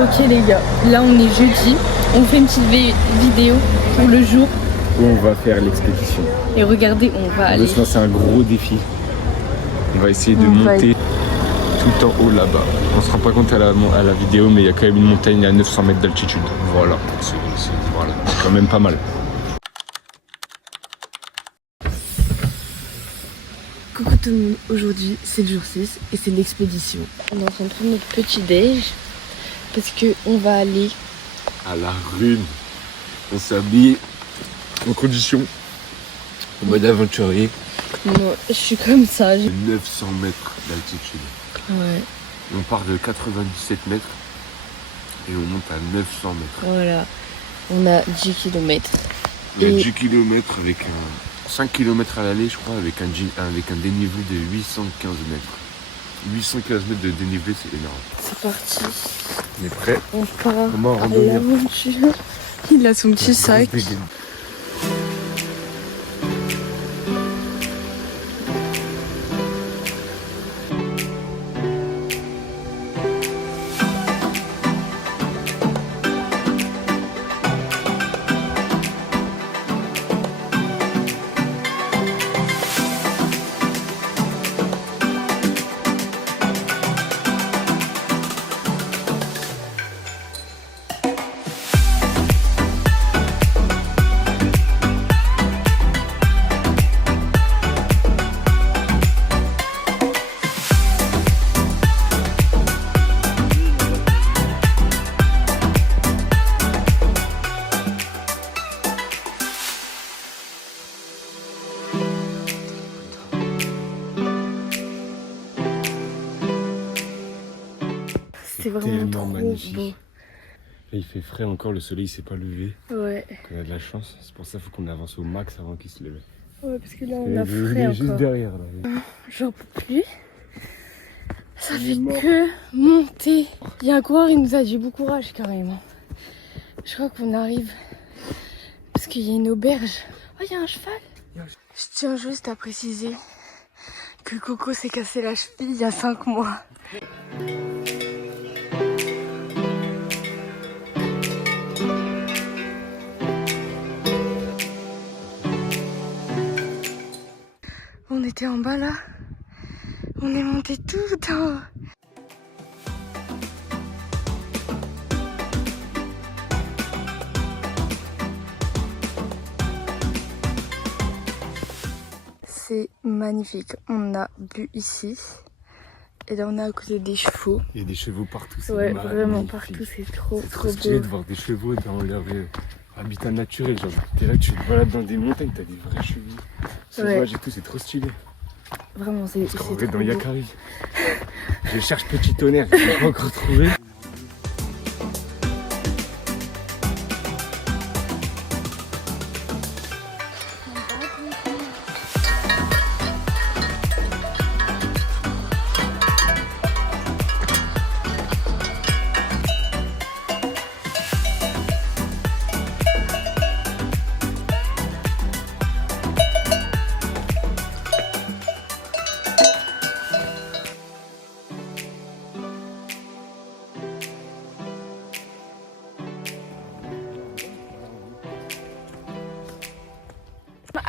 Ok les gars, là on est jeudi, on fait une petite vidéo pour le jour. Où on va faire l'expédition. Et regardez, on va aller. On va se lancer un gros défi. On va essayer de monter tout en haut là-bas. On se rend pas compte à la vidéo, mais il y a quand même une montagne à 900 mètres d'altitude. Voilà, c'est quand même pas mal. Coucou tout le monde, aujourd'hui c'est le jour 6 et c'est l'expédition. On est en train de prendre notre petit déj parce que on va aller à la rune. On s'habille en condition en mode aventurier. Moi je suis comme ça. 900 mètres d'altitude. Ouais. On part de 97 mètres et on monte à 900 mètres. Voilà. On a 10 km. On a 10 km avec 5 km à l'aller, je crois, avec un dénivelé de 815 mètres. 815 mètres de dénivelé, c'est énorme. C'est parti. On est prêt. On part à l'aventure. Il a son petit sac. C'est vraiment trop magnifique. beau. Et il fait frais encore, le soleil s'est pas levé. Ouais. Donc on a de la chance, c'est pour ça qu'il faut qu'on avance au max avant qu'il se lève. Ouais, parce que là on a frais encore. Juste derrière là. J'en peux plus. Ça fait que monter. Il y a un coureur, il nous a dit bon courage carrément. Je crois qu'on arrive. Parce qu'il y a une auberge. Oh, il y a un cheval. Je tiens juste à préciser que Coco s'est cassé la cheville il y a 5 mois. On était en bas là. On est monté tout en haut. C'est magnifique. On a bu ici. Et là on est à côté des chevaux. Il y a des chevaux partout. Ouais, vraiment partout. C'est trop stylé beau. de voir des chevaux dans leur habitat naturel. Genre, t'es là, tu te balades dans des montagnes, t'as des vraies chevilles sauvages et tout, c'est trop stylé. Vraiment, c'est Parce qu'en vrai, trop dans beau. Yakari, je cherche Petit Tonnerre, je l'ai pas encore trouvé.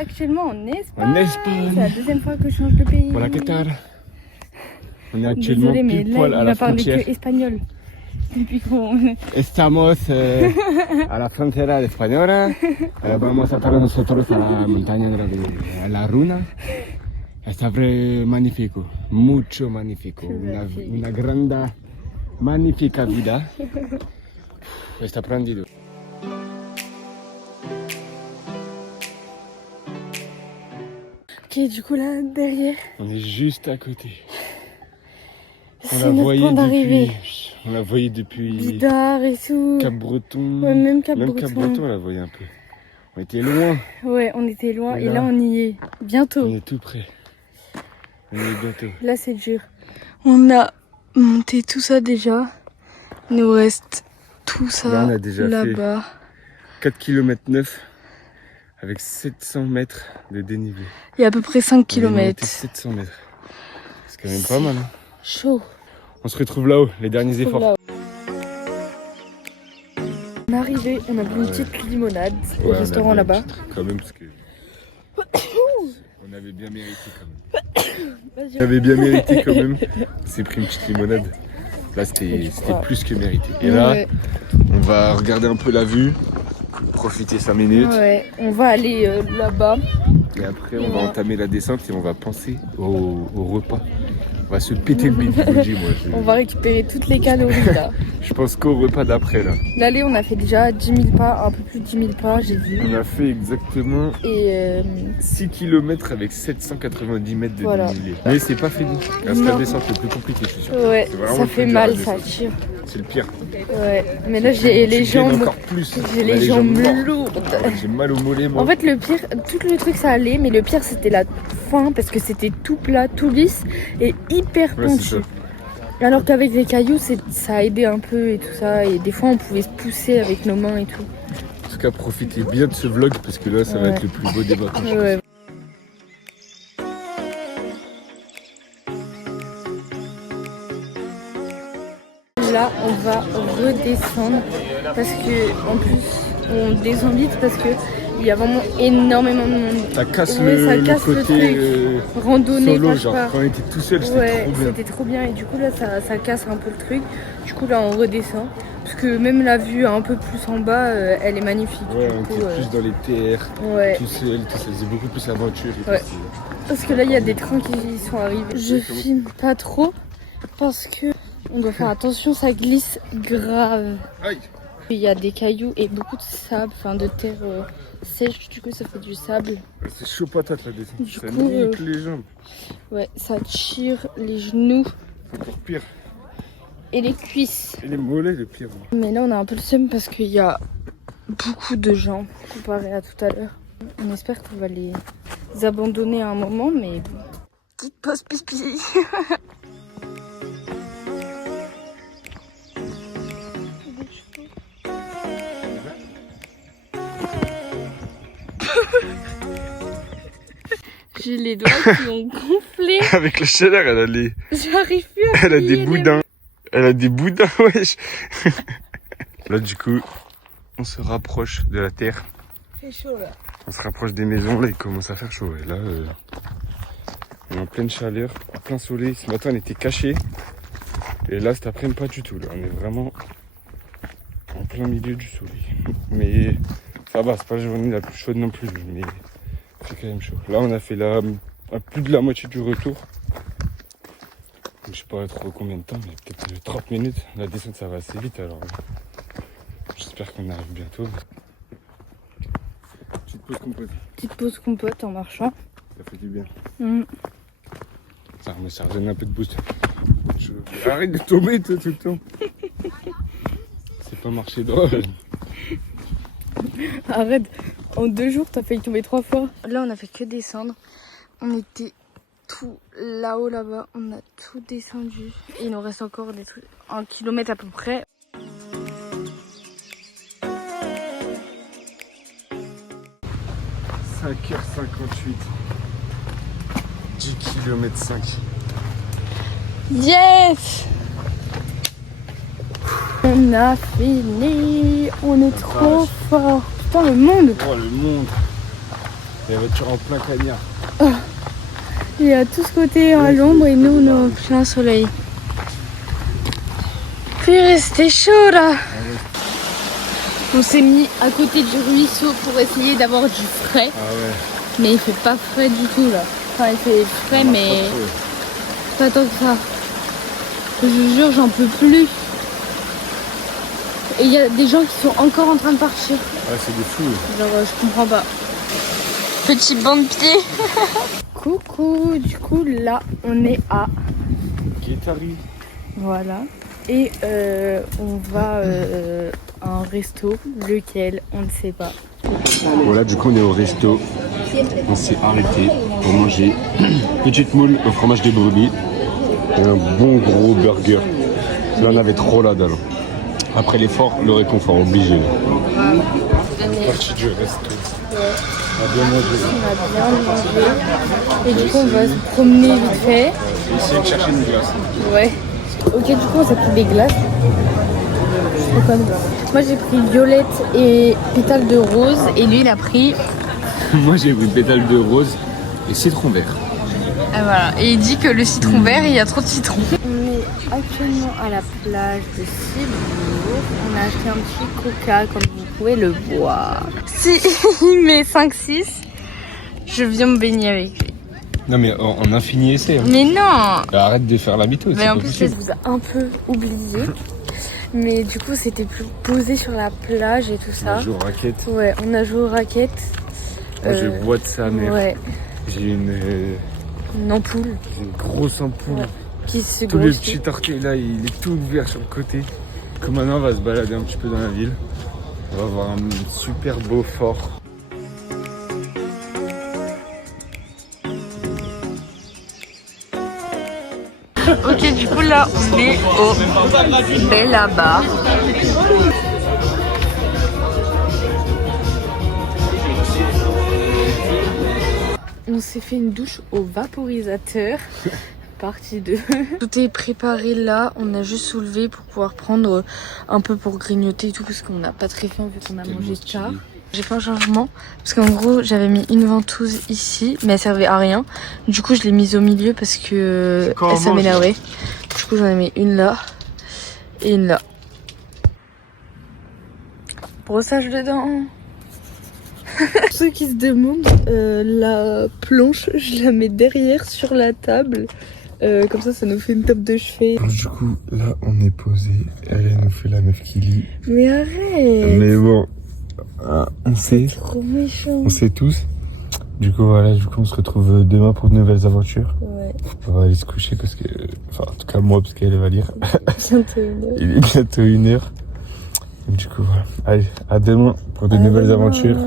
Actuellement en Espagne. En Espagne. C'est la deuxième fois que je change de pays. Voilà, ¿qué tal? On est actuellement Désolée, mais pile là, poil à il la va parler frontière. que espagnol. Depuis qu'on... Estamos a la frontera española. Vamos a parar nosotros a la montaña a la Runa. Está magnífico, mucho magnífico. Una grande, magnífica vida. Está prendido. Ok, du coup là, derrière, On est juste à côté. c'est notre point d'arrivée. On l'a voyé depuis Bidart et tout. Cap-Breton. Ouais, même Cap-Breton, Cap-Breton. on l'a voyé un peu. On était loin. Ouais, on était loin Et et là, là on y est. Bientôt. On est tout près. On y est bientôt. Là c'est dur. On a monté tout ça déjà. Il nous reste tout ça Là, on a déjà là-bas. 4 km 9 avec 700 mètres de dénivelé. Il y a à peu près 5 On est km. monté 700 mètres. C'est quand même pas mal. Hein. Chaud. On se retrouve là-haut, les derniers efforts. Là. manger. On a bu une petite limonade au Ouais, on a restaurant bu là-bas. un petit truc quand même parce que on avait bien mérité quand même. On avait bien mérité quand même. On s'est pris une petite limonade. Là c'était plus que mérité. Et là, on va regarder un peu la vue, profiter 5 minutes. Ouais, on va aller là-bas. Et après on va entamer la descente et on va penser au repas. On va se péter le bide, je vous le dis, moi. On va récupérer toutes les calories là. Je pense qu'au repas d'après là. L'aller, on a fait déjà 10 000 pas, un peu plus de 10 000 pas, j'ai vu. On a fait exactement Et 6 km avec 790 mètres de Voilà. dénivelé. Mais c'est pas fini. C'est la descente le plus compliqué, je suis sûr. ouais, C'est vraiment ça le fait plus dur à mal, ça descendre. tire. C'est le pire. Ouais, mais là j'ai les Tu gaines jambes. encore plus. J'ai On a les jambes mortes. lourdes. Ah ouais, j'ai mal au mollet, moi. En fait, le pire, tout le truc ça allait, mais le pire c'était la fin parce que c'était tout plat, tout lisse et hyper Ouais, c'est pentu. ça. Alors qu'avec les cailloux, ça a aidé un peu et tout ça. Et des fois, on pouvait se pousser avec nos mains et tout. En tout cas, profitez bien de ce vlog parce que là, ça va être le plus beau des vacances. Ouais. Là, on va redescendre parce que, en plus, on descend vite parce que il y a vraiment énormément de monde. Ça casse, Ouais, ça le casse le côté truc. Randonnée, solo, passe genre pas. quand on était tout seul, c'était Ouais, trop bien. c'était trop bien et du coup là ça casse un peu le truc. Du coup là on redescend parce que même la vue un peu plus en bas, elle est magnifique. Ouais, du on coup, était plus dans les terres, ouais. tout seul, tout ça faisait beaucoup plus aventure. Et Ouais. tout, Parce que là il y a des trains qui sont arrivés. Je filme pas trop parce que on doit faire attention, ça glisse grave. Aïe. Il y a des cailloux et beaucoup de sable, enfin de terre sèche, du coup ça fait du sable. C'est chaud patate la descente. Du Ça coup, nique les jambes. Ouais, ça tire les genoux C'est encore pire. et les cuisses. Et les mollets, le pire. Mais là on a un peu le seum parce qu'il y a beaucoup de gens comparé à tout à l'heure. On espère qu'on va les abandonner à un moment, mais bon. Petite pause pipi. J'ai les doigts qui ont gonflé. Avec la chaleur, elle a les... J'arrive plus à Elle a plier des les boudins. Elle a des boudins, wesh. Là, du coup, on se rapproche de la terre. mains. C'est chaud là. On se rapproche des maisons. Là, il commence à faire chaud. Et là, on est en pleine chaleur, en plein soleil. Ce matin, on était cachés. Et là, cet après-midi, pas du tout. Là, on est vraiment en plein milieu du soleil. Mais ça va, c'est pas la journée la plus chaude non plus. Mais c'est quand même chaud. Là, on a fait plus de la moitié du retour. Je sais pas trop combien de temps, mais peut-être 30 minutes. La descente, ça va assez vite, alors j'espère qu'on arrive bientôt. Petite pause compote. Petite pause compote en marchant. Ça fait du bien. Ça redonne un peu de boost. Arrête de tomber toi, tout le temps. C'est pas marché droit. Arrête, en 2 jours t'as failli tomber 3 fois. Là on a fait que descendre. On était tout là-haut là-bas, on a tout descendu. Et il nous reste encore des trucs, 1 kilomètre à peu près. « 5h58. 10 km 5. Yes! On a fini, on est trop fort. Putain le monde, Oh le monde. La voiture en plein cagnard. il est à tous côtés à l'ombre et nous on est en plein soleil. Purée, c'était chaud là. On s'est mis à côté du ruisseau pour essayer d'avoir du frais. Ah ouais. Mais il fait pas frais du tout là. Enfin il fait frais mais pas tant que ça. Je vous jure j'en peux plus. Et il y a des gens qui sont encore en train de partir. Ah c'est des fous. Genre je comprends pas. Petit banc de pied. Coucou, du coup là on est à... Guétari. Voilà. Et on va à un resto, lequel on ne sait pas. Bon là du coup on est au resto. On s'est arrêté pour manger petite moule au fromage de brebis et un bon gros burger. Là on avait trop la dalle. Après l'effort, le réconfort obligé. Partie du resto. On a bien mangé. On a bien mangé. Et du coup on va se promener vite fait. Essayer de chercher une glace. Ouais. Ok, du coup on s'est pris des glaces. trop conne. Moi j'ai pris violette et pétale de rose et lui il a pris... Moi j'ai pris pétale de rose et citron vert. Ah, voilà. Et il dit que le citron vert, il y a trop de citron. On est actuellement à la plage de Cibourg. On a acheté un petit coca comme vous pouvez le voir. Si il met 5-6, je viens me baigner avec lui. Non mais en infini essai. Hein. Mais non. Arrête de faire la mytho. Mais en plus, je vous ai un peu oublié. Mais du coup, c'était plus posé sur la plage et tout ça. On a joué aux raquettes. Ouais, on a joué aux raquettes. Moi je bois de sa mère. Ouais. J'ai Une ampoule. une grosse ampoule. Ouais. Qui se Tout le grossit. petit orteil là, il est tout ouvert sur le côté. Comme maintenant on va se balader un petit peu dans la ville. On va voir un super beau fort. Ok, du coup là on est au Bella Bar. On s'est fait une douche au vaporisateur. Partie 2. Tout est préparé là, on a juste soulevé pour pouvoir prendre un peu pour grignoter et tout parce qu'on n'a pas très faim vu qu'on a mangé tard. J'ai fait un changement parce qu'en gros j'avais mis une ventouse ici mais elle servait à rien. Du coup je l'ai mise au milieu parce que ça m'énervait. Du coup j'en ai mis une là et une là. Brossage de dents. Pour ceux qui se demandent, la planche je la mets derrière sur la table. Comme ça nous fait une table de chevet. Du coup là on est posé, elle nous fait la meuf qui lit. Mais arrête. Mais bon, on sait. Trop méchant. On sait tous. Du coup voilà, on se retrouve demain pour de nouvelles aventures. Ouais. On va aller se coucher parce que, enfin en tout cas moi parce qu'elle va lire. Bientôt 1h. Il est bientôt 1h. Du coup voilà. Allez, à demain pour de nouvelles aventures.